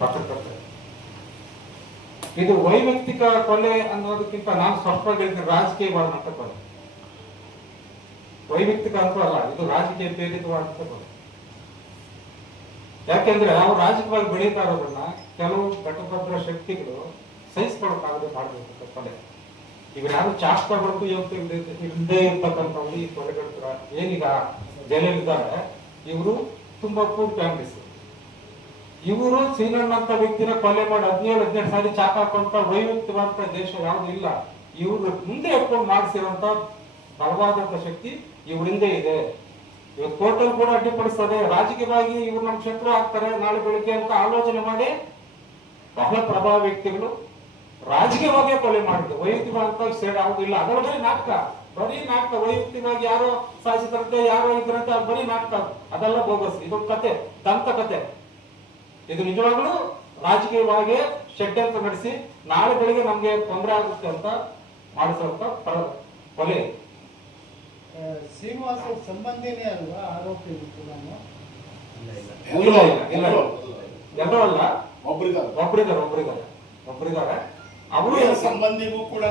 ಪತ್ರಕರ್ತ. ಇದು ವೈಯಕ್ತಿಕ ಕೊಲೆ ಅನ್ನೋದಕ್ಕಿಂತ ನಾನು ಸ್ಪಷ್ಟವಾಗಿ ಹೇಳ್ತೀನಿ, ರಾಜಕೀಯವಾದಂತ ಕೊಲೆ. ವೈಯಕ್ತಿಕ ಅಂತೂ ಅಲ್ಲ, ಇದು ರಾಜಕೀಯ ಪ್ರೇರಿತವಾದಂತ ಕೊಲೆ. ಯಾಕೆಂದ್ರೆ ಅವ್ರು ರಾಜಕೀಯವಾಗಿ ಬೆಳೀತಾ ಇರೋದನ್ನ ಕೆಲವು ಘಟಭದ್ರ ಶಕ್ತಿಗಳು ಸಹಿಸ್ಕೊಳಕ್ಕಾಗದೆ ಮಾಡಬೇಕು ಕೊಲೆ. ಇವ್ರು ಯಾರು ಚಾಪ್ ತಗೊಳ್ಕು ಇಲ್ಲದೆ ಇರ್ತಕ್ಕಂಥವ್ರು ಈ ಕೊಲೆಗಳ ಏನೀಗ ಜೈಲಲ್ಲಿದ್ದಾರೆ, ಇವರು ತುಂಬಾ ಪೂರ್ ಫ್ಯಾಮಿಲೀಸ್. ಇವರು ಸೀನಣ್ಣ ಅಂತ ವ್ಯಕ್ತಿನ ಕೊಲೆ ಮಾಡಿ 17 ಸಾರಿ ಚಾಕ್ ಹಾಕೊಂತ ವೈಯಕ್ತಿಕವಾದ ದೇಶ ಯಾವ್ದು ಇಲ್ಲ. ಇವ್ರು ಮುಂದೆ ಎತ್ಕೊಂಡು ಮಾಡಿಸಿರೋಂತ ಬಲವಾದಂತ ಶಕ್ತಿ ಇವರಿಂದ ಇದೆ. ಇವತ್ತು ಕೋರ್ಟಲ್ ಕೂಡ ಅಡ್ಡಿಪಡಿಸ್ತದೆ. ರಾಜಕೀಯವಾಗಿ ಇವ್ರು ನಮ್ಮ ಶತ್ರು ಆಗ್ತಾರೆ ನಾಳೆ ಬೆಳಿಗ್ಗೆ ಅಂತ ಆಲೋಚನೆ ಮಾಡಿ ಬಹಳ ಪ್ರಭಾವ ವ್ಯಕ್ತಿಗಳು ರಾಜಕೀಯವಾಗಿ ಕೊಲೆ ಮಾಡಿದ್ರು. ವೈಯಕ್ತಿಕವಾದಂತ ಸೇಡ್ ಯಾವ್ದು ಇಲ್ಲ. ಅದರ ಬರೀ ನಾಟಕ ವೈಯಕ್ತಿಕವಾಗಿ ಯಾರೋ ಸಾಯಿಸಿದ್ರಂತೆ, ಯಾರೋ ಇದ್ರಂತೆ, ಬರೀ ನಾಟಕ. ಅದೆಲ್ಲ ಬೋಗಸ್. ಇದು ಕತೆ, ದಂತ ಕತೆ. ಇದು ನಿಜವಾಗ್ಲೂ ರಾಜಕೀಯವಾಗಿ ಷಡ್ಯಂತ್ರ ನಡೆಸಿ ನಾಳೆ ಬೆಳಿಗ್ಗೆ ನಮ್ಗೆ ತೊಂದರೆ ಆಗುತ್ತೆ ಅಂತ ಮಾಡಿಸುವಂತ ಕೊಲೆ. ಶ್ರೀನಿವಾಸ ಸಂಬಂಧಿನೇ ಅಲ್ವಾ ಆರೋಪಿ? ಎಲ್ಲರೂ ಅಲ್ಲ, ಒಬ್ಬರಿದ್ದಾರೆ. ಅವರು ಸಂಬಂಧಿಗೂ ಕೂಡ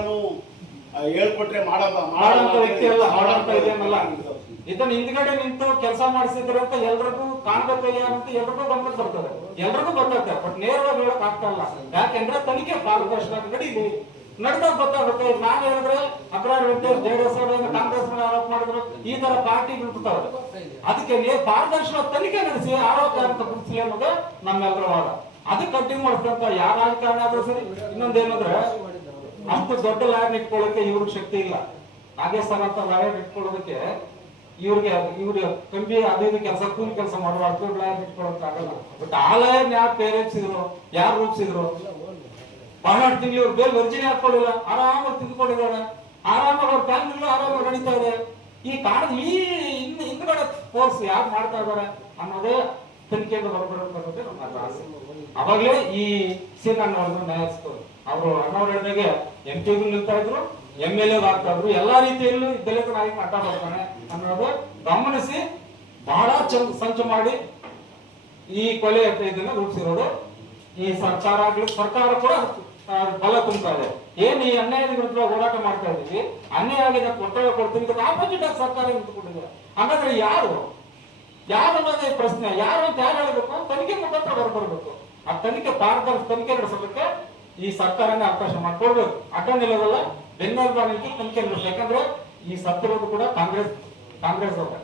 ಹೇಳ್ಕೊಟ್ರೆ ಮಾಡಂತ ವ್ಯಕ್ತಿ ಅಲ್ಲ, ಮಾಡಂತ ಇದೇನಲ್ಲ. ಇದನ್ನ ಹಿಂದ್ಗಡೆ ನಿಂತು ಕೆಲಸ ಮಾಡಿಸಿದ್ರೆ ಅಂತ ಎಲ್ರಿಗೂ ಕಾಣ್ಬೇಕು ಅಂತ ಎಲ್ರಿಗೂ ಗಮನಕ್ಕೆ ಬರ್ತದೆ, ಎಲ್ರಿಗೂ ಗೊತ್ತಾಗ್ತದೆ. ಬಟ್ ನೇರವಾಗಿ ಹೇಳಕ್ ಆಗ್ತಾ ಇಲ್ಲ. ಯಾಕೆಂದ್ರೆ ತನಿಖೆ ಪಾರದರ್ಶಕ ನಡೀಲಿ, ನಡೆದಾಗ ಗೊತ್ತಾಗುತ್ತೆ. ನಾನು ಹೇಳಿದ್ರೆ ಅಕ್ರಾರ್ ವೆಂಕಟೇಶ್ ಜೆಡಿಎಸ್ ಅವರು ಕಾಂಗ್ರೆಸ್ ಮೇಲೆ ಆರೋಪ ಮಾಡಿದ್ರು, ಈ ತರ ಪಾರ್ಟಿ ಬಿಡ್ತಾರೆ. ಅದಕ್ಕೆ ಪಾರದರ್ಶಕ ತನಿಖೆ ನಡೆಸಿ ಆರೋಪ ಅಂತ ಗುರುತಿಸಲಿ ಅನ್ನೋದು ನಮ್ಮೆಲ್ಲರ ವಾದ. ಅದಕ್ಕೆ ಕಂಟಿನ್ಯೂ ಮಾಡ್ತಂತ ಯಾವ ರಾಜಕಾರಣ ಆದ್ರೂ ಸರಿ. ಇನ್ನೊಂದೇನಂದ್ರೆ ಅಷ್ಟು ದೊಡ್ಡ ಲಾಯರ್ ಇಟ್ಕೊಳ್ಳೋಕೆ ಇವ್ರಿಗೆ ಶಕ್ತಿ ಇಲ್ಲ. ನಾಗೇಶ್ವರ ಅಂತ ಲಾಯರ್ ಇಟ್ಕೊಳ್ಳೋದಕ್ಕೆ ಇವ್ರಿಗೆ ಕಂಬಿ ಅದೇ ಕೆಲಸ ಕೂಲಿ ಕೆಲಸ ಮಾಡುವ ಅಷ್ಟು ಲಾಯರ್ ಇಟ್ಕೊಳ್ಳೋಕೆ ಆಗಲ್ಲ. ಬಟ್ ಆ ಲಾಯರ್ ಯಾರು ಪ್ರೇರೇಪಿಸಿದ್ರು, ಯಾರು ರೂಪಿಸಿದ್ರು? ಬಹಳಷ್ಟು ತಿಂಗಳು ಇವ್ರು ಬೇರೆ ವರ್ಜಿನಿ ಹಾಕೊಳ್ಳಿಲ್ಲ, ಆರಾಮಾಗಿ ತಿಂದ್ಕೊಂಡಿದ್ದಾರೆ, ಆರಾಮಾಗಿ ಅವ್ರ ಫ್ಯಾಮಿಲಿ ಆರಾಮಾಗಿ ನಡೀತಾ ಇದೆ. ಈ ಕಾರಣದ ಈ ಹಿಂದ್ಗಡೆ ಫೋರ್ಸ್ ಯಾರು ಮಾಡ್ತಾ ಇದ್ದಾರೆ ಅನ್ನೋದೇ ತನಿಖೆಯಿಂದ ಹೊರಬರಬೇಕನ್ನೋದೇ ನಮ್ಮ ಆಸೆ. ಅವಾಗಲೇ ಈ ಸೀನಣ್ಣ ಅವ್ರನ್ನ ನ್ಯಾಯಿಸ್ತಾರೆ. ಅವರು ಅಣ್ಣವ್ರು ಹೇಳಿದಾಗೆ MP ನಿಲ್ತಾ ಇದ್ರು, MLA ಆಗ್ತಾ ಇದ್ರು, ಎಲ್ಲಾ ರೀತಿಯಲ್ಲೂ ದಲಿತ ನಾಯಕ ಅಡ್ಡ ಬರ್ತಾನೆ ಅನ್ನೋದು ಗಮನಿಸಿ ಬಹಳ ಸಂಚು ಮಾಡಿ ಈ ಕೊಲೆ ಇದನ್ನ ರೂಪಿಸಿರೋದು ಈ ಸರ್ಕಾರ ಕೂಡ ಬಲ ತುಂಬ್ತಾ ಇದೆ. ಏನ್ ಈ ಅನ್ಯಾಯದ ವಿರುದ್ಧ ಹೋರಾಟ ಮಾಡ್ತಾ ಇದೀವಿ, ಅನ್ಯಾಯ ಆಗಿದೆ ಒತ್ತಡ ಕೊಡ್ತೀನಿ, ಇದಕ್ಕೆ ಆಪೋಸಿಟ್ ಆಗಿ ಸರ್ಕಾರ ನಿಂತುಕೊಂಡಿದೆ. ಹಾಗಾದ್ರೆ ಯಾರು ಅನ್ನೋದೇ ಪ್ರಶ್ನೆ. ಯಾರು ಅಂತ ಯಾರು ಹೇಳಬೇಕು? ತನಿಖೆ ಮುಖಾಂತರ ಹೊರಬರ್ಬೇಕು. ಆ ತನಿಖೆ ಪಾರದರ್ಶಕ ತನಿಖೆ ನಡೆಸೋದಕ್ಕೆ ಈ ಸರ್ಕಾರನೇ ಅವಕಾಶ ಮಾಡ್ಕೊಡ್ಬೇಕು. ಅಡ್ಡ ನಿಲ್ಲೋದಲ್ಲ, ಬೆನ್ನೆಲುಬಾಗಿ ನಿಂತು ತನಿಖೆ ನಡೆಸಬೇಕು. ಯಾಕಂದ್ರೆ ಈ ಸತ್ತಿರೋದು ಕೂಡ ಕಾಂಗ್ರೆಸ್ ಅವ್ರ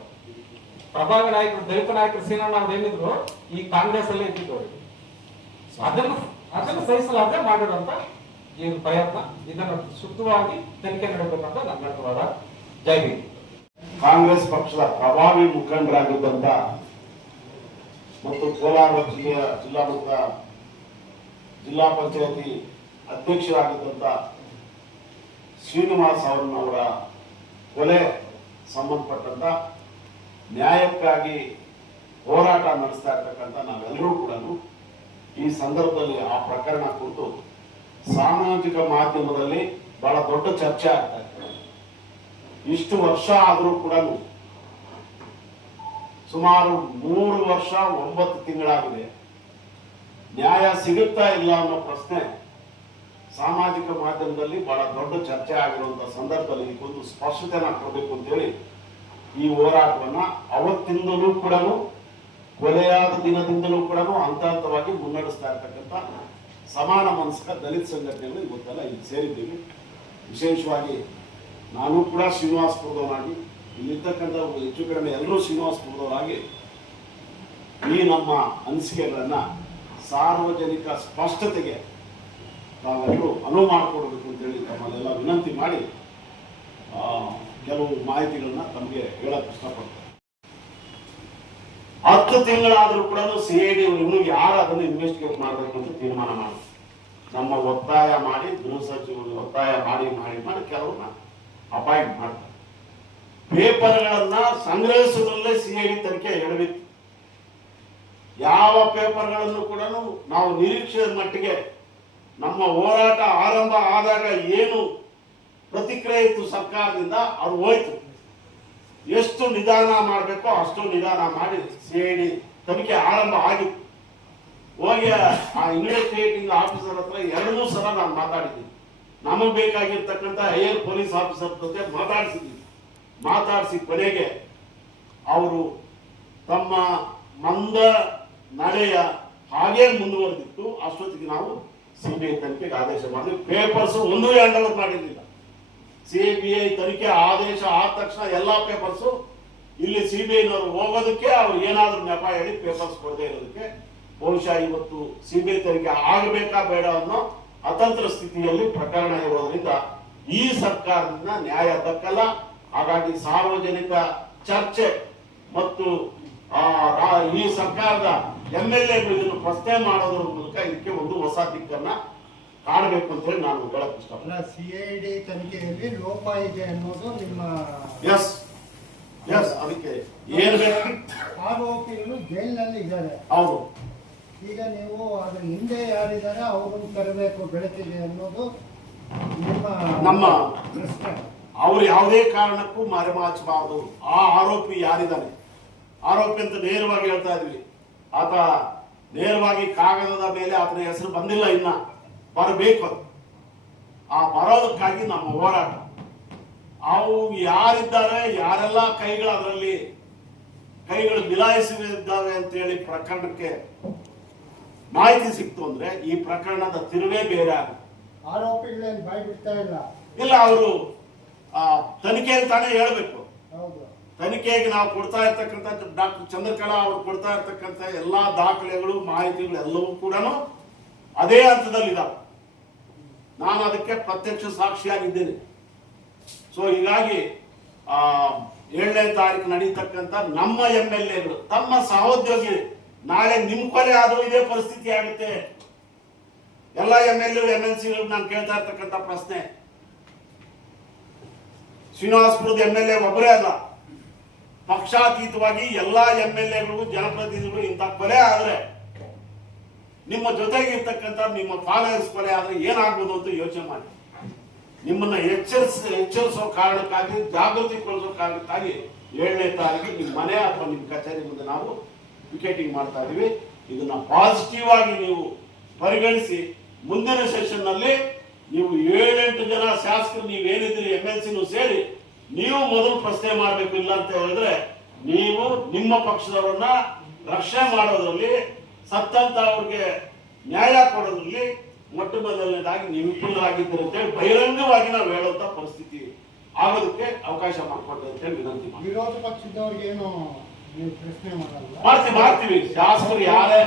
ಪ್ರಭಾವಿ ನಾಯಕರು, ದಲಿತ ನಾಯಕರು ಸೀನಣ್ಣ ಅವ್ರು ಏನಿದ್ರು ಈ ಕಾಂಗ್ರೆಸ್ ಅಲ್ಲೇ ಇದ್ದಿದ್ದು. ಅದನ್ನು ಸಹಿಸಲಾರದೆ ಮಾಡಿರುವಂತ ಈ ಪ್ರಯತ್ನ, ಇದನ್ನು ಶುದ್ಧವಾಗಿ ತನಿಖೆ ನಡೆಯಬೇಕಂತ ನನ್ನ ವಾದ. ಜೈ ಹಿಂದ್. ಕಾಂಗ್ರೆಸ್ ಪಕ್ಷದ ಪ್ರಭಾವಿ ಮುಖಂಡರಾಗಿದ್ದಂತ ಮತ್ತು ಕೋಲಾರ ಜಿಲ್ಲೆಯ ಜಿಲ್ಲಾ ಮಟ್ಟ ಜಿಲ್ಲಾ ಪಂಚಾಯತಿ ಅಧ್ಯಕ್ಷರಾಗಿದ್ದಂತ ಶ್ರೀನಿವಾಸ್ ಅವರ ಕೊಲೆ ಸಂಬಂಧಪಟ್ಟಂತ ನ್ಯಾಯಕ್ಕಾಗಿ ಹೋರಾಟ ನಡೆಸ್ತಾ ಇರ್ತಕ್ಕಂಥ ನಾವೆಲ್ಲರೂ ಕೂಡ ಈ ಸಂದರ್ಭದಲ್ಲಿ ಆ ಪ್ರಕರಣ ಕುರಿತು ಸಾಮಾಜಿಕ ಮಾಧ್ಯಮದಲ್ಲಿ ಬಹಳ ದೊಡ್ಡ ಚರ್ಚೆ ಆಗ್ತಾ ಇದೆ. ಇಷ್ಟು ವರ್ಷ ಆದರೂ ಕೂಡ ಸುಮಾರು 3 ವರ್ಷ 9 ತಿಂಗಳಾಗಿದೆ, ನ್ಯಾಯ ಸಿಗುತ್ತಾ ಇಲ್ಲ ಅನ್ನೋ ಪ್ರಶ್ನೆ ಸಾಮಾಜಿಕ ಮಾಧ್ಯಮದಲ್ಲಿ ಬಹಳ ದೊಡ್ಡ ಚರ್ಚೆ ಆಗಿರುವಂತಹ ಸಂದರ್ಭದಲ್ಲಿ ಇದಕ್ಕೊಂದು ಸ್ಪಷ್ಟತೆನ ಕೊಡಬೇಕು ಅಂತೇಳಿ ಈ ಹೋರಾಟವನ್ನ ಅವತ್ತಿಂದಲೂ ಕೂಡ ಕೊಲೆಯಾದ ದಿನದಿಂದಲೂ ಕೂಡ ಹಂತವಾಗಿ ಮುನ್ನಡೆಸ್ತಾ ಇರ್ತಕ್ಕಂಥ ಸಮಾನ ಮನಸ್ಕ ದಲಿತ ಸಂಘಟನೆಗಳು ಇವತ್ತೆಲ್ಲ ಇಲ್ಲಿ ಸೇರಿದ್ದೀವಿ. ವಿಶೇಷವಾಗಿ ನಾನು ಕೂಡ ಶ್ರೀನಿವಾಸಪುರದವರಾಗಿ, ಇಲ್ಲಿರ್ತಕ್ಕಂಥ ಹೆಚ್ಚು ಕಡಿಮೆ ಎಲ್ಲರೂ ಶ್ರೀನಿವಾಸಪುರದವರಾಗಿ ಈ ನಮ್ಮ ಅನಿಸಿಕೆಗಳನ್ನ ಸಾರ್ವಜನಿಕ ಸ್ಪಷ್ಟತೆಗೆ ತಾವೆಲ್ಲರೂ ಅನುವು ಮಾಡಿಕೊಡ್ಬೇಕು ಅಂತೇಳಿ ತಮ್ಮಲ್ಲೆಲ್ಲ ವಿನಂತಿ ಮಾಡಿ ಕೆಲವು ಮಾಹಿತಿಗಳನ್ನ ತಮಗೆ ಹೇಳಕ್ ಇಷ್ಟಪಡ್ತಾರೆ. 10 ತಿಂಗಳಾದ್ರೂ ಕೂಡ CID ಇನ್ನೂ ಯಾರು ಅದನ್ನು ಇನ್ವೆಸ್ಟಿಗೇಟ್ ಮಾಡಬೇಕು ಅಂತ ತೀರ್ಮಾನ ಮಾಡಿ ನಮ್ಮ ಒತ್ತಾಯ ಮಾಡಿ ಗೃಹ ಸಚಿವರು ಒತ್ತಾಯ ಮಾಡಿ ಕೆಲವ್ರನ್ನ ಅಪಾಯಿಂಟ್ ಮಾಡ್ತಾರೆ. ಪೇಪರ್ಗಳನ್ನ ಸಂಗ್ರಹಿಸುವುದರಲ್ಲೇ CID ತನಿಖೆ ಎಡವಿತ್ತು. ಯಾವ ಪೇಪರ್ಗಳನ್ನು ಕೂಡ ನಾವು ನಿರೀಕ್ಷೆಯ ಮಟ್ಟಿಗೆ ನಮ್ಮ ಹೋರಾಟ ಆರಂಭ ಆದಾಗ ಏನು ಪ್ರತಿಕ್ರಿಯೆ ಇತ್ತು ಸರ್ಕಾರದಿಂದ ಅದು ಹೋಯ್ತು. ಎಷ್ಟು ನಿಧಾನ ಮಾಡಬೇಕೋ ಅಷ್ಟು ನಿಧಾನ ಮಾಡಿ CID ತನಿಖೆ ಆರಂಭ ಆಗಿತ್ತು. ಹೋಗಿ ಆ ಇನ್ವೆಸ್ಟಿಗೇಟಿಂಗ್ ಆಫೀಸರ್ ಹತ್ರ 2 ಸಲ ನಾನು ಮಾತಾಡಿದ್ದೀನಿ. ನಮಗೆ ಬೇಕಾಗಿರ್ತಕ್ಕಂಥ ಹೈಯರ್ ಪೊಲೀಸ್ ಆಫೀಸರ್ ಜೊತೆ ಮಾತಾಡಿಸಿ ಕೊನೆಗೆ ಅವರು ತಮ್ಮ ಮಂದ ನಡೆಯ ಹಾಗೆ ಮುಂದುವರೆದಿತ್ತು. ಅಷ್ಟೊತ್ತಿಗೆ ನಾವು ಸಿಬಿಐ ತನಿಖೆಗೆ ಆದೇಶ ಮಾಡಿದ್ವಿ. ಪೇಪರ್ಸ್ ಒಂದು ಹ್ಯಾಂಡ್ ಓವರ್ ಮಾಡಿರಲಿಲ್ಲ. ಸಿಬಿಐ ತನಿಖೆ ಆದೇಶ ಆದ ತಕ್ಷಣ ಎಲ್ಲಾ ಪೇಪರ್ಸ್ ಇಲ್ಲಿ ಸಿಬಿಐನವರು ಹೋಗೋದಕ್ಕೆ ಅವ್ರು ಏನಾದ್ರೂ ನೆಪ ಹೇಳಿ ಪೇಪರ್ಸ್ ಕೊಡದೇ ಇರೋದಕ್ಕೆ ಬಹುಶಃ ಇವತ್ತು ಸಿಬಿಐ ತನಿಖೆ ಆಗಬೇಕಾ ಬೇಡ ಅನ್ನೋ ಅತಂತ್ರ ಸ್ಥಿತಿಯಲ್ಲಿ ಪ್ರಕರಣ ಇರೋದ್ರಿಂದ ಈ ಸರ್ಕಾರದಿಂದ ನ್ಯಾಯ ದಕ್ಕಲ್ಲ. ಹಾಗಾಗಿ ಸಾರ್ವಜನಿಕ ಚರ್ಚೆ ಮತ್ತು ಈ ಸರ್ಕಾರದ MLA ಇದನ್ನು ಪ್ರಶ್ನೆ ಮಾಡೋದ್ರ ಮೂಲಕ ಇದಕ್ಕೆ ಒಂದು ಹೊಸ ದಿಕ್ಕನ್ನ ಕಾಣಬೇಕು ಅಂತ ಹೇಳಿ ನಾನು ಹೇಳಕ್ ಇಷ್ಟಪಡ್ತೀನಿ. CID ತನಿಖೆಯಲ್ಲಿ ಲೋಪ ಇದೆ ಅನ್ನೋದು ನಿಮ್ಮ ಎಸ್ ಅದಕ್ಕೆ ಏನ್ ಬೇಕು, ಆರೋಪಿಗಳು ಜೈಲಿನಲ್ಲಿ ಇದ್ದಾರೆ. ಹೌದು. ಈಗ ನೀವು ಅದ್ರ ಹಿಂದೆ ಯಾರಿದ್ದಾರೆ ಅವ್ರನ್ನ ತರಬೇಕು ಬೆಳಕಿಗೆ ಅನ್ನೋದು ನಮ್ಮ ಪ್ರಶ್ನೆ. ಅವ್ರು ಯಾವುದೇ ಕಾರಣಕ್ಕೂ ಮರೆಮಾಚಬಾರದು. ಆ ಆರೋಪಿ ಯಾರಿದ್ದಾನೆ, ಆರೋಪಿ ಅಂತ ನೇರವಾಗಿ ಹೇಳ್ತಾ ಇದ್ವಿ. ಆತ ನೇರವಾಗಿ ಕಾಗದದ ಮೇಲೆ ಆತನ ಹೆಸರು ಬಂದಿಲ್ಲ, ಇನ್ನ ಬರಬೇಕು. ಆ ಬರೋದಕ್ಕಾಗಿ ನಮ್ಮ ಹೋರಾಟ. ಅವು ಯಾರಿದ್ದಾರೆ, ಯಾರೆಲ್ಲ ಕೈಗಳು ಮಿಲಾಯಿಸಿದ್ದಾವೆ ಅಂತ ಹೇಳಿ ಪ್ರಕರಣಕ್ಕೆ ಮಾಹಿತಿ ಸಿಕ್ತು ಅಂದ್ರೆ ಈ ಪ್ರಕರಣದ ತಿರುವೇ ಬೇರೆ ಆಗುತ್ತೆ. ಆರೋಪಿಗಳೇನು ಬಾಯಿ ಬಿಡ್ತಾ ಇಲ್ಲ, ಅವರು ತನಿಖೆಯಲ್ಲಿ ತಾನೇ ಹೇಳ್ಬೇಕು. ಹೌದು. ತನಿಖೆಗೆ ನಾವು ಕೊಡ್ತಾ ಇರ್ತಕ್ಕಂಥ ಡಾಕ್ಟರ್ ಚಂದ್ರಕಲಾ ಅವರು ಕೊಡ್ತಾ ಇರ್ತಕ್ಕಂಥ ಎಲ್ಲಾ ದಾಖಲೆಗಳು ಮಾಹಿತಿಗಳು ಎಲ್ಲವೂ ಕೂಡ ಅದೇ ಹಂತದಲ್ಲಿದ್ದಾವೆ. ನಾನು ಅದಕ್ಕೆ ಪ್ರತ್ಯಕ್ಷ ಸಾಕ್ಷಿಯಾಗಿದ್ದೇನೆ. ಸೊ ಹೀಗಾಗಿ 7ನೇ ತಾರೀಕು ನಡೀತಕ್ಕಂಥ ನಮ್ಮ MLAಗಳು ತಮ್ಮ ಸಹೋದ್ಯೋಗಿ ನಾಳೆ ನಿಮ್ ಕೊಲೆ ಆದ್ರೂ ಇದೇ ಪರಿಸ್ಥಿತಿ ಆಗುತ್ತೆ. ಎಲ್ಲ MLA MLCಗಳು ನಾನು ಕೇಳ್ತಾ ಇರ್ತಕ್ಕಂಥ ಪ್ರಶ್ನೆ, ಶ್ರೀನಿವಾಸಪುರದ MLA ಒಬ್ಬರೇ ಅಲ್ಲ, ಪಕ್ಷಾತೀತವಾಗಿ ಎಲ್ಲಾ MLAಗಳಿಗೂ ಜನಪ್ರತಿನಿಧಿಗಳು ಇಂಥ ಕೊಲೆ ಆದ್ರೆ, ನಿಮ್ಮ ಜೊತೆಗೆ ಇರ್ತಕ್ಕಂಥ ನಿಮ್ಮ ಫಾಲೋವರ್ಸ್ ಕೊಲೆ ಆದ್ರೆ ಏನಾಗ್ಬೋದು ಅಂತ ಯೋಚನೆ ಮಾಡಿ. ನಿಮ್ಮನ್ನ ಎಚ್ಚರಿಸೋ ಕಾರಣಕ್ಕಾಗಿ, ಜಾಗೃತಿಗೊಳಿಸೋ ಕಾರಣಕ್ಕಾಗಿ 7ನೇ ತಾರೀಕು ನಿಮ್ಮ ಮನೆ ಅಥವಾ ನಿಮ್ಮ ಕಚೇರಿ ಮುಂದೆ ನಾವು ಪಿಕೆಟಿಂಗ್ ಮಾಡ್ತಾ ಇದೀವಿ. ಇದನ್ನ ಪಾಸಿಟಿವ್ ಆಗಿ ನೀವು ಪರಿಗಣಿಸಿ ಮುಂದಿನ ಸೆಷನ್ ನಲ್ಲಿ ನೀವು 7-8 ಜನ ಶಾಸಕರು ನೀವೇನಿದ್ರಿ MLCನೂ ಸೇರಿ ನೀವು ಮೊದಲು ಪ್ರಶ್ನೆ ಮಾಡಬೇಕು. ಇಲ್ಲ ಅಂತ ಹೇಳಿದ್ರೆ ನೀವು ನಿಮ್ಮ ಪಕ್ಷದವರನ್ನ ರಕ್ಷಣೆ ಮಾಡೋದ್ರಲ್ಲಿ, ಸತ್ತಂತ ಅವ್ರಿಗೆ ನ್ಯಾಯ ಕೊಡೋದ್ರಲ್ಲಿ ಮೊಟ್ಟ ಮೊದಲನೇದಾಗಿ ನೀವು ವಿಫಲರಾಗಿದ್ದೀರಿ ಅಂತ ಹೇಳಿ ಬಹಿರಂಗವಾಗಿ ನಾವು ಹೇಳುವಂತ ಪರಿಸ್ಥಿತಿ ಆಗೋದಕ್ಕೆ ಅವಕಾಶ ಮಾಡಿಕೊಡ್ತೇವೆ ಅಂತ ಹೇಳಿ ವಿನಂತಿ ಮಾಡಿ. ವಿರೋಧ ಪಕ್ಷದವ್ರಿಗೆ ಏನು ನೀವು ಪ್ರಶ್ನೆ ಮಾಡಲ್ಲ? ಮಾಡ್ತೀವಿ. ಶಾಸಕರು ಯಾರೇ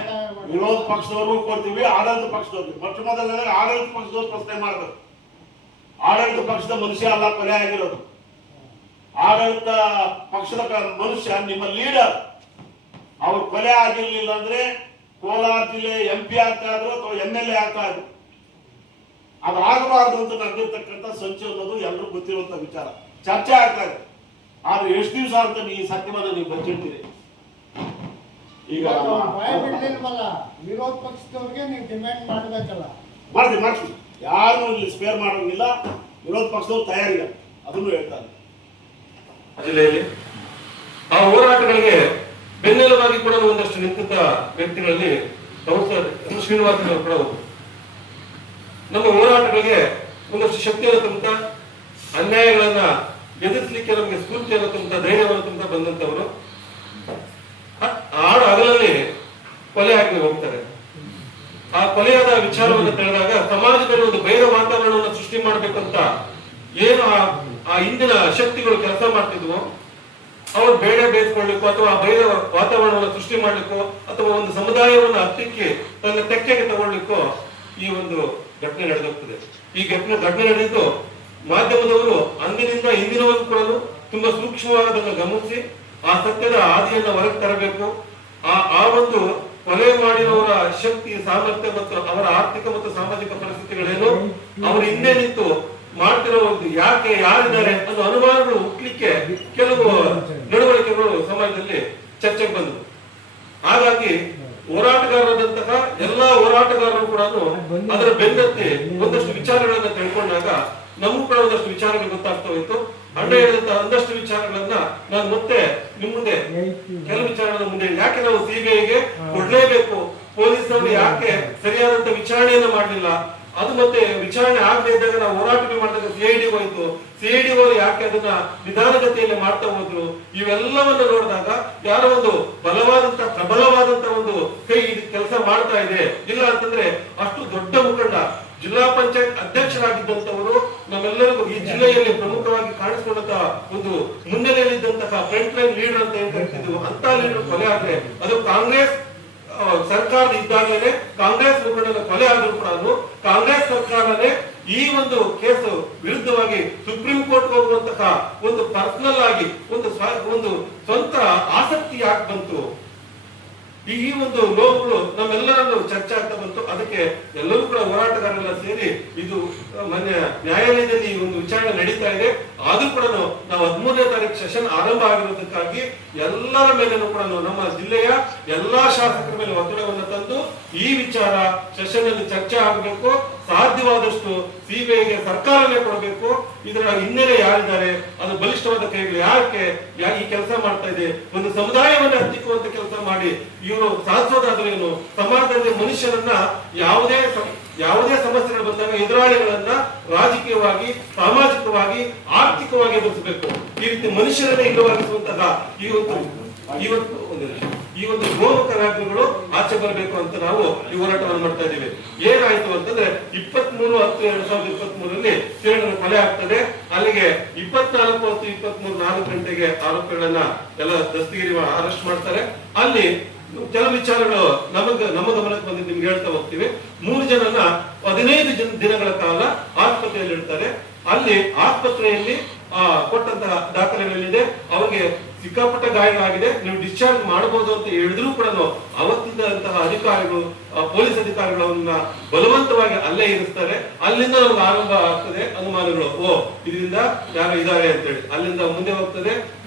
ವಿರೋಧ ಪಕ್ಷದವ್ರಿಗೂ ಕೊಡ್ತೀವಿ, ಆಡಳಿತ ಪಕ್ಷದವ್ರಿಗೆ. ಮೊಟ್ಟ ಮೊದಲನೇದಾಗಿ ಆಡಳಿತ ಪಕ್ಷದವ್ರು ಪ್ರಶ್ನೆ ಮಾಡ್ಬೇಕು. ಆಡಳಿತ ಪಕ್ಷದ ಮನುಷ್ಯ ಅಲ್ಲ ಕೊಲೆ ಆಗಿರೋದು. ಆಡಳಿತ ಪಕ್ಷದ ಮನುಷ್ಯ ನಿಮ್ಮ ಲೀಡರ್. ಅವ್ರು ಕೊಲೆ ಆಗಿರ್ಲಿಲ್ಲ ಅಂದ್ರೆ ಕೋಲಾರ ಜಿಲ್ಲೆ MP ಆಗ್ತಾ ಇದ್ರು ಅಥವಾ MLA ಆಗ್ತಾ ಇದ್ರು. ಅದಾಗಬಾರ್ದು ಅಂತ ನಡೆದಿರ್ತಕ್ಕಂಥ ಸಂಚು ಅನ್ನೋದು ಎಲ್ಲರೂ ಗೊತ್ತಿರುವಂತ ವಿಚಾರ. ಚರ್ಚೆ ಆಗ್ತಾ ಇದೆ. ಆದ್ರೆ ಎಷ್ಟು ದಿವಸ ಅಂತ ಈ ಸತ್ಯವನ್ನ ನೀವು ಬಚ್ಚಿಡ್ತೀರಿ. ಈಗ ವಿರೋಧ ಪಕ್ಷದವ್ರಿಗೆ ನೀವು ಡಿಮ್ಯಾಂಡ್ ಮಾಡಬೇಕಲ್ಲ? ಮಾಡ್ತೀವಿ. ಯಾರು ಇಲ್ಲಿ ಸ್ಪೇರ್ ಮಾಡೋಂಗಿಲ್ಲ. ವಿರೋಧ ಪಕ್ಷದವ್ರು ತಯಾರಿಲ್ಲ, ಅದನ್ನು ಹೇಳ್ತಾರೆ. ಜಿಲ್ಲೆಯಲ್ಲಿ ಆ ಹೋರಾಟಗಳಿಗೆ ಬೆನ್ನೆಲುಬಾಗಿ ಕೂಡ ಒಂದಷ್ಟು ನಿಂತ ವ್ಯಕ್ತಿಗಳಲ್ಲಿ ಶ್ರೀನಿವಾಸ ಕೂಡ ಒಬ್ಬರು. ನಮ್ಮ ಹೋರಾಟಗಳಿಗೆ ಒಂದಷ್ಟು ಶಕ್ತಿಯನ್ನು ತುಂಬುತ್ತಾ, ಅನ್ಯಾಯಗಳನ್ನ ಎದುರಿಸಲಿಕ್ಕೆ ನಮಗೆ ಸ್ಫೂರ್ತಿಯನ್ನು ತುಂಬುತ್ತಾ, ಧೈರ್ಯವನ್ನು ತುಂಬುತ್ತಾ ಬಂದಂತವರು ಹಗಲಲ್ಲಿ ಕೊಲೆ ಆಗಿ ಹೋಗ್ತಾರೆ. ಆ ಕೊಲೆಯಾದ ವಿಚಾರವನ್ನು ತಿಳಿದಾಗ ಸಮಾಜದಲ್ಲಿ ಒಂದು ಭಯದ ವಾತಾವರಣವನ್ನು ಸೃಷ್ಟಿ ಮಾಡಬೇಕಂತ ಏನು ಆ ಹಿಂದಿನ ಶಕ್ತಿಗಳು ಕೆಲಸ ಮಾಡ್ತಿದ್ವು, ಅವರು ಬೇಡ ಬೇಯಿಸ್ಕೊಳ್ಳಿಕ್ಕೋ ಅಥವಾ ಭಯದ ವಾತಾವರಣವನ್ನು ಸೃಷ್ಟಿ ಮಾಡ್ಲಿಕ್ಕೋ ಅಥವಾ ಒಂದು ಸಮುದಾಯವನ್ನು ಹತ್ತಿಕ್ಕೆ ತನ್ನ ತೆಕ್ಕೆಗೆ ತಗೊಳ್ಳಿಕ್ಕೋ ಈ ಒಂದು ಘಟನೆ ನಡೆದೋಗ್ತದೆ. ಈ ಘಟನೆ ನಡೆದಿದ್ದು ಮಾಧ್ಯಮದವರು ಅಂದಿನಿಂದ ಇಂದಿನವರೆಗೂ ಕೂಡ ತುಂಬಾ ಸೂಕ್ಷ್ಮವಾದನ್ನು ಗಮನಿಸಿ ಆ ಸತ್ಯದ ಹಾದಿಯನ್ನು ಹೊರಗೆ ತರಬೇಕು. ಆ ಒಂದು ಕೊಲೆ ಮಾಡಿದವರ ಶಕ್ತಿ, ಸಾಮರ್ಥ್ಯ ಮತ್ತು ಅವರ ಆರ್ಥಿಕ ಮತ್ತು ಸಾಮಾಜಿಕ ಪರಿಸ್ಥಿತಿಗಳೇನು, ಅವರು ಹಿಂದೆ ನಿಂತು ಮಾಡ್ತಿರೋ ಒಂದು ಯಾಕೆ ಯಾರಿದ್ದಾರೆ ಅನ್ನೋ ಅನುಮಾನಗಳು ಹುಟ್ಟಲಿಕ್ಕೆ ಕೆಲವು ನಡವಳಿಕೆಗಳು ಸಮಾಜದಲ್ಲಿ ಚರ್ಚೆಗೆ ಬಂದವು. ಹಾಗಾಗಿ ಹೋರಾಟಗಾರರಾದಂತಹ ಎಲ್ಲಾ ಹೋರಾಟಗಾರರು ಕೂಡ ಅದರ ಬೆನ್ನತ್ತಿ ಒಂದಷ್ಟು ವಿಚಾರಗಳನ್ನ ತಿಳ್ಕೊಂಡಾಗ ನಮಗೂ ಕೂಡ ಒಂದಷ್ಟು ವಿಚಾರಗಳು ಗೊತ್ತಾಗ್ತಾ ಹೋಯ್ತು. ಅಣ್ಣ ಹೇಳಿದಂತಹ ಒಂದಷ್ಟು ವಿಚಾರಗಳನ್ನ ನಾನು ಮತ್ತೆ ನಿಮ್ಮ ಮುಂದೆ ಕೆಲವು ವಿಚಾರಗಳ ಮುಂದೆ, ಯಾಕೆ ನಾವು CBIಗೆ ಕೊಡ್ಲೇಬೇಕು, ಪೊಲೀಸರು ಯಾಕೆ ಸರಿಯಾದಂತ ವಿಚಾರಣೆಯನ್ನು ಮಾಡಲಿಲ್ಲ, ಅದು ಮತ್ತೆ ವಿಚಾರಣೆ ಆಗದೆ ಇದ್ದಾಗ ನಾವು ಹೋರಾಟ ಮಾಡಿದಾಗ ಸಿಐಡಿ ಹೋಯ್ತು, ಸಿಐಡಿ ಯಾಕೆ ಅದನ್ನ ನಿಧಾನಗತಿಯಲ್ಲಿ ಮಾಡ್ತಾ ಹೋದ್ರು, ಇವೆಲ್ಲವನ್ನ ನೋಡಿದಾಗ ಯಾರೋ ಒಂದು ಪ್ರಬಲವಾದಂತ ಒಂದು ಕೈ ಕೆಲಸ ಮಾಡ್ತಾ ಇದೆ. ಇಲ್ಲ ಅಂತಂದ್ರೆ ಅಷ್ಟು ದೊಡ್ಡ ಮುಖಂಡ ಜಿಲ್ಲಾ ಪಂಚಾಯತ್ ಅಧ್ಯಕ್ಷರಾಗಿದ್ದಂತವರು, ನಮ್ಮೆಲ್ಲರಿಗೂ ಈ ಜಿಲ್ಲೆಯಲ್ಲಿ ಪ್ರಮುಖವಾಗಿ ಕಾಣಿಸಿಕೊಂಡಂತ ಒಂದು ಮುನ್ನೆಲೆಯಲ್ಲಿದ್ದಂತಹ ಫ್ರಂಟ್ ಲೈನ್ ಲೀಡರ್ ಅಂತ ಏನ್ ಕರಿತಿದ್ವು ಅಂತ ಲೀಡರ್ ಕೊಲೆ ಆದ್ರೆ, ಅದು ಕಾಂಗ್ರೆಸ್ ಸರ್ಕಾರದ ಇದ್ದಾಗಲೇ ಕಾಂಗ್ರೆಸ್ ಮುಖಂಡನ ಕೊಲೆ ಆದ್ರೂ ಕೂಡ ಕಾಂಗ್ರೆಸ್ ಸರ್ಕಾರನೇ ಈ ಒಂದು ಕೇಸು ವಿರುದ್ಧವಾಗಿ ಸುಪ್ರೀಂ ಕೋರ್ಟ್ ಹೋಗುವಂತಹ ಒಂದು ಪರ್ಸನಲ್ ಆಗಿ ಒಂದು ಸ್ವಂತ ಆಸಕ್ತಿ ಯಾಕೆ ಬಂತು, ಈ ಒಂದು ನೋವುಗಳು ನಮ್ಮೆಲ್ಲರನ್ನು ಚರ್ಚೆ ಆಗ್ತಾ ಬಂತು. ಅದಕ್ಕೆ ಎಲ್ಲರೂ ಕೂಡ ಹೋರಾಟಗಾರರೆಲ್ಲ ಸೇರಿ ಇದು ಮೊನ್ನೆ ನ್ಯಾಯಾಲಯದಲ್ಲಿ ಈ ಒಂದು ವಿಚಾರಣೆ ನಡೀತಾ ಇದೆ. ಆದ್ರೂ ಕೂಡ ನಾವು 13ನೇ ತಾರೀಕು ಸೆಷನ್ ಆರಂಭ ಆಗಿರೋದಕ್ಕಾಗಿ ಎಲ್ಲರ ಮೇಲೇನೂ ಕೂಡ ನಮ್ಮ ಜಿಲ್ಲೆಯ ಎಲ್ಲಾ ಶಾಸಕರ ಮೇಲೆ ಒತ್ತಡವನ್ನು ತಂದು ಈ ವಿಚಾರ ಸೆಷನ್ ಅಲ್ಲಿ ಚರ್ಚೆ ಆಗಬೇಕು. ಸಾಧ್ಯವಾದಷ್ಟು ಸಿಬಿಐಗೆ ಸರ್ಕಾರನೇ ಕೊಡಬೇಕು. ಇದರ ಹಿನ್ನೆಲೆ ಯಾರಿದ್ದಾರೆ, ಅದು ಬಲಿಷ್ಠವಾದ ಕೈಗಳು ಯಾಕೆ ಈ ಕೆಲಸ ಮಾಡ್ತಾ ಇದೆ, ಒಂದು ಸಮುದಾಯವನ್ನು ಹತ್ತಿಕ್ಕುವಂತ ಕೆಲಸ ಮಾಡಿ ಇವರು ಸಾಧಿಸೋದಾದ್ರೇನು, ಸಮಾಜದಲ್ಲಿ ಮನುಷ್ಯರನ್ನ ಯಾವುದೇ ಸಮಸ್ಯೆಗಳು ಬಂದಾಗ ಎದುರಾಳಿಗಳನ್ನ ರಾಜಕೀಯವಾಗಿ, ಸಾಮಾಜಿಕವಾಗಿ, ಆರ್ಥಿಕವಾಗಿ ಎದುರಿಸಬೇಕು. ಈ ರೀತಿ ಮನುಷ್ಯರನ್ನೇ ಇಲ್ಲವಾಗಿಸುವಂತಹ ಈ ಒಂದು ಗೋಮುಖ ರಾಜ್ಯಗಳು ಆಚೆ ಬರಬೇಕು ಅಂತ ನಾವು ಈ ಹೋರಾಟವನ್ನು ಮಾಡ್ತಾ ಇದ್ದೀವಿ. ಏನಾಯ್ತು ಅಂತಂದ್ರೆ 23/10/2023 ಕಿರಣ್ ಕೊಲೆ ಆಗ್ತದೆ. ಅಲ್ಲಿಗೆ 24/10/23 4 ಗಂಟೆಗೆ ಆರೋಪಿಗಳನ್ನ ಎಲ್ಲ ದಸ್ತಗಿರಿ ಅರೆಸ್ಟ್ ಮಾಡ್ತಾರೆ. ಅಲ್ಲಿ ಕೆಲವು ವಿಚಾರಗಳು ನಮ್ಮ ಗಮನಕ್ಕೆ ಬಂದಿದ್ದು ನಿಮ್ಗೆ ಹೇಳ್ತಾ ಹೋಗ್ತೀವಿ. 3 ಜನನ 15 ದಿನಗಳ ಕಾಲ ಆಸ್ಪತ್ರೆಯಲ್ಲಿ ಇಡ್ತಾರೆ. ಅಲ್ಲಿ ಆಸ್ಪತ್ರೆಯಲ್ಲಿ ಕೊಟ್ಟಂತಹ ದಾಖಲೆಗಳಿದೆ, ಅವರಿಗೆ ಸಿಕ್ಕಾಪಟ್ಟ ಗಾಯಗಳಾಗಿದೆ, ನೀವು ಡಿಸ್ಚಾರ್ಜ್ ಮಾಡಬಹುದು ಅಂತ ಹೇಳಿದ್ರು ಕೂಡ ಅವತ್ತಿದ್ದಂತಹ ಅಧಿಕಾರಿಗಳು, ಪೊಲೀಸ್ ಅಧಿಕಾರಿಗಳನ್ನ ಬಲವಂತವಾಗಿ ಅಲ್ಲೇ ಇರಿಸ್ತಾರೆ. ಅಲ್ಲಿಂದ ನಮ್ಗೆ ಆರಂಭ ಆಗ್ತದೆ ಅನುಮಾನಗಳು, ಇದರಿಂದ ಯಾರು ಇದ್ದಾರೆ ಅಂತೇಳಿ. ಅಲ್ಲಿಂದ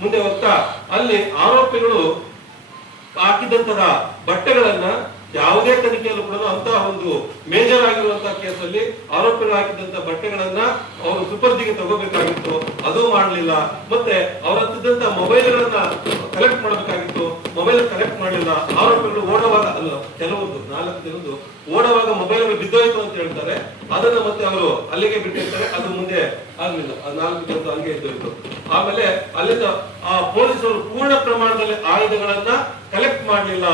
ಮುಂದೆ ಹೋಗ್ತಾ ಅಲ್ಲಿ ಆರೋಪಿಗಳು ಹಾಕಿದಂತಹ ಬಟ್ಟೆಗಳನ್ನ ಯಾವುದೇ ತನಿಖೆಯಲ್ಲೂ ಕೂಡ ಅಂತಹ ಒಂದು ಮೇಜರ್ ಆಗಿರುವಂತಹ ಕೇಸಲ್ಲಿ ಆರೋಪಿಗಳು ಹಾಕಿದಂತಹ ಬಟ್ಟೆಗಳನ್ನ ಅವರು ಸುಪರ್ದಿಗೆ ತಗೋಬೇಕಾಗಿತ್ತು, ಅದು ಮಾಡಲಿಲ್ಲ. ಮತ್ತೆ ಅವರ ಹತ್ತಿದ್ದಂತಹ ಮೊಬೈಲ್ಗಳನ್ನ ಕಲೆಕ್ಟ್ ಮಾಡಬೇಕಾಗಿತ್ತು, ಮೊಬೈಲ್ ಕಲೆಕ್ಟ್ ಮಾಡಲಿಲ್ಲ. ಆರೋಪಿಗಳು ಓಡುವಾಗ ಕೆಲವೊಂದು 4 ಜನದ್ದು ಓಡುವಾಗ ಮೊಬೈಲ್ ಬಿದ್ದೋಯ್ತು ಅಂತ ಹೇಳ್ತಾರೆ. ಅದನ್ನ ಮತ್ತೆ ಅವರು ಅಲ್ಲಿಗೆ ಬಿಟ್ಟಿರ್ತಾರೆ, ಅದು ಮುಂದೆ ಆಗ್ಲಿಲ್ಲ. 4 ಜನದ್ದು ಹಂಗೆ ಇದ್ದೋಯ್ತು. ಆಮೇಲೆ ಅಲ್ಲಿಂದ ಪೊಲೀಸರು ಪೂರ್ಣ ಪ್ರಮಾಣದಲ್ಲಿ ಆಯುಧಗಳನ್ನ ಕಲೆಕ್ಟ್ ಮಾಡಲಿಲ್ಲ.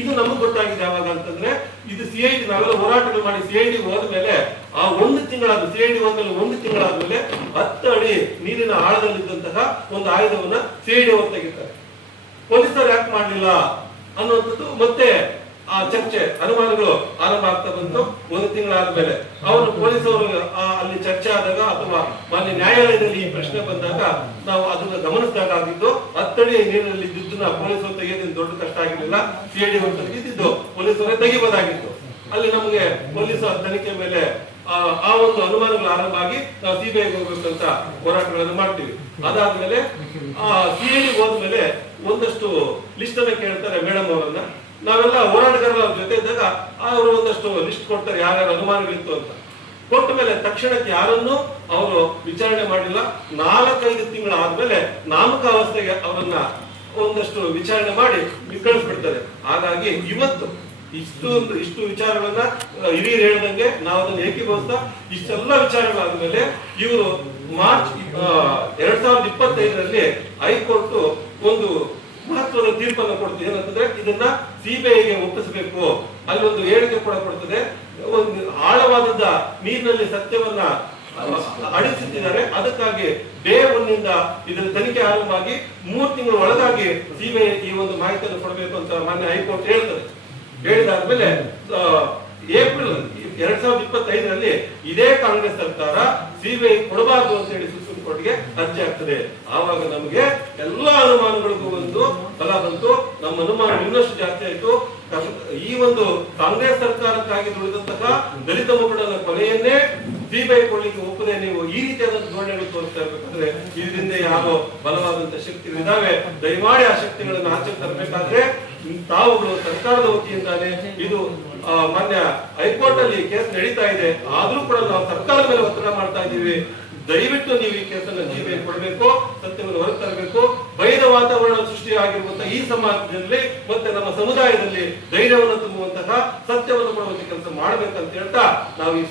ಇದು ನಮಗ್ ಗೊತ್ತಾಗಿದೆ ಯಾವಾಗ ಅಂತಂದ್ರೆ, ಇದು ಸಿಐಡಿ ನಾವೆಲ್ಲ ಹೋರಾಟಗಳು ಮಾಡಿ ಸಿಐಡಿ ಹೋದ್ಮೇಲೆ ಆ 1 ತಿಂಗಳಾದ ಸಿಐಡಿ ಹೋದ್ಮೇಲೆ 1 ತಿಂಗಳಾದ್ಮೇಲೆ 10 ಅಡಿ ನೀರಿನ ಆಳದಲ್ಲಿದ್ದಂತಹ ಒಂದು ಆಯುಧವನ್ನ ಸಿಐಡಿ ತೆಗಿತಾರೆ. ಪೊಲೀಸರು ಯಾಕೆ ಮಾಡಲಿಲ್ಲ ಅನ್ನುವಂಥದ್ದು ಮತ್ತೆ ಆ ಚರ್ಚೆ, ಅನುಮಾನಗಳು ಆರಂಭ ಆಗ್ತಾ ಬಂತು. 1 ತಿಂಗಳಾದ್ಮೇಲೆ ಅವರು ಪೊಲೀಸರು ಅಲ್ಲಿ ಚರ್ಚೆ ಆದಾಗ ಅಥವಾ ಮಾನ್ಯ ನ್ಯಾಯಾಲಯದಲ್ಲಿ ಈ ಪ್ರಶ್ನೆ ಬಂದಾಗ ನಾವು ಅದನ್ನ ಗಮನಿಸಿದಾಗಿದ್ದು 10 ಅಡಿ ನೀರಿನಲ್ಲಿ ಇದ್ದಿದ್ದನ್ನ ಪೊಲೀಸರು ತೆಗೆಯೋದೇನು ದೊಡ್ಡ ಕಷ್ಟ ಆಗಿರ್ಲಿಲ್ಲ. ಸಿಐಡಿ ತೆಗೆದಿದ್ದು ಪೊಲೀಸರೇ ತೆಗಿಬೋದಾಗಿತ್ತು. ಅಲ್ಲಿ ನಮಗೆ ಪೊಲೀಸ್ ತನಿಖೆ ಮೇಲೆ ಆ ಒಂದು ಅನುಮಾನಗಳು ಆರಂಭ ಆಗಿ ನಾವು ಸಿಬಿಐಗೆ ಹೋಗ್ಬೇಕಂತ ಹೋರಾಟಗಳನ್ನು ಮಾಡ್ತೀವಿ. ಅದಾದ್ಮೇಲೆ ಸಿಐಡಿ ಹೋದ್ಮೇಲೆ ಒಂದಷ್ಟು ಲಿಸ್ಟ್ ಅನ್ನ ಕೇಳ್ತಾರೆ ಮೇಡಮ್ ಅವರನ್ನ. ನಾವೆಲ್ಲ ಹೋರಾಟಗಾರರ ಜೊತೆ ಇದ್ದಾಗ ಅವರು ಒಂದಷ್ಟು ಲಿಸ್ಟ್ ಕೊಡ್ತಾರೆ ಯಾರ್ಯಾರು ಅನುಮಾನಗಳಿತ್ತು ಅಂತ. ಕೊಟ್ಟ ಮೇಲೆ ತಕ್ಷಣಕ್ಕೆ ಯಾರನ್ನು ಅವರು ವಿಚಾರಣೆ ಮಾಡಿಲ್ಲ. 4-5 ತಿಂಗಳ ಆದ್ಮೇಲೆ ನಾಮಕಾವಸ್ಥೆಗೆ ಅವರನ್ನ ಒಂದಷ್ಟು ವಿಚಾರಣೆ ಮಾಡಿ ಕಳಿಸ್ಬಿಡ್ತಾರೆ. ಹಾಗಾಗಿ ಇವತ್ತು ಇಷ್ಟು ವಿಚಾರಗಳನ್ನ ಹಿರಿಯರು ಹೇಳ್ದಂಗೆ ನಾವು ಅದನ್ನ ಏಕೀಭವಿಸ್ತಾ ಇಷ್ಟೆಲ್ಲ ವಿಚಾರಗಳಾದ್ಮೇಲೆ ಇವರು ಮಾರ್ಚ್ 2025ರಲ್ಲಿ ಹೈಕೋರ್ಟ್ ಒಂದು ಮಹತ್ವದ ತೀರ್ಪನ್ನು ಕೊಡ್ತದೆ. ಏನಂತಂದ್ರೆ ಇದನ್ನ ಸಿಬಿಐಗೆ ಒಪ್ಪಿಸಬೇಕು. ಅಲ್ಲಿ ಒಂದು ಹೇಳಿಕೆ ಕೂಡ ಕೊಡ್ತದೆ. ಒಂದು ಆಳವಾದ ನೀರಿನಲ್ಲಿ ಸತ್ಯವನ್ನ ಅಡಿಸುತ್ತಿದ್ದಾರೆ. ಅದಕ್ಕಾಗಿ ಡೇ 1 ನಿಂದ ಇದರ ತನಿಖೆ ಆರಂಭ ಆಗಿ 3 ತಿಂಗಳ ಒಳಗಾಗಿ ಸಿಬಿಐ ಈ ಒಂದು ಮಾಹಿತಿಯನ್ನು ಕೊಡಬೇಕು ಅಂತ ಮಾನ್ಯ ಹೈಕೋರ್ಟ್ ಹೇಳ್ತದೆ. ಹೇಳಿದಾದ್ಮೇಲೆ ಏಪ್ರಿಲ್ 2025ರಲ್ಲಿ ಇದೇ ಕಾಂಗ್ರೆಸ್ ಸರ್ಕಾರ ಸಿಬಿಐ ಕೊಡಬಾರದು ಅಂತ ಹೇಳಿ ಸುಪ್ರೀಂ ಕೋರ್ಟ್ಗೆ ಅರ್ಜಿ ಆಗ್ತದೆ. ಆವಾಗ ನಮಗೆ ಎಲ್ಲಾ ಅನುಮಾನಗಳಿಗೂ ಒಂದು ಫಲ ಬಂತು. ನಮ್ಮ ಅನುಮಾನ ಇನ್ನಷ್ಟು ಜಾಸ್ತಿ ಆಯ್ತು. ಈ ಒಂದು ಕಾಂಗ್ರೆಸ್ ಸರ್ಕಾರಕ್ಕಾಗಿ ದುಡಿದಂತಹ ದಲಿತ ಮುಖಂಡನ ಕೊಲೆಯನ್ನೇ ಸಿಬಿಐ ಕೊಡ್ಲಿಕ್ಕೆ ಒಪ್ಪದೆ ನೀವು ಈ ರೀತಿಯಾದ ಧೋರಣೆಗಳು ತೋರಿಸ್ತಾ ಇರ್ಬೇಕಾದ್ರೆ ಇದರಿಂದ ಯಾರೋ ಬಲವಾದಂತಹ ಶಕ್ತಿಗಳಿದ್ದಾವೆ. ದಯಮಾಡಿ ಆ ಶಕ್ತಿಗಳನ್ನು ಆಚೆ ತರಬೇಕಾದ್ರೆ ತಾವುಗಳು ಸರ್ಕಾರದ ವತಿಯಿಂದಾನೆ ಇದು ಮಾನ್ಯ ಹೈಕೋರ್ಟ್ ಅಲ್ಲಿ ಕೇಸ್ ನಡೀತಾ ಇದೆ. ಆದ್ರೂ ಕೂಡ ನಾವು ಸರ್ಕಾರದ ಮೇಲೆ ಒತ್ತಡ ಮಾಡ್ತಾ ಇದ್ದೀವಿ. ದಯವಿಟ್ಟು ನೀವು ಈ ಕೆಲಸನ ನೀವೇ ಕೊಡಬೇಕು, ಸತ್ಯವನ್ನು ಹೊರಗೆ ತರಬೇಕು. ಭಯದ ವಾತಾವರಣ ಸೃಷ್ಟಿಯಾಗಿರುವಂತಹ ಈ ಸಮಾಜದಲ್ಲಿ ಮತ್ತೆ ನಮ್ಮ ಸಮುದಾಯದಲ್ಲಿ ಧೈರ್ಯವನ್ನು ತುಂಬುವಂತಹ, ಸತ್ಯವನ್ನು ಕೊಡುವಂತಹ ಕೆಲಸ ಮಾಡ್ಬೇಕಂತ ಹೇಳ್ತಾ ನಾವು ಈ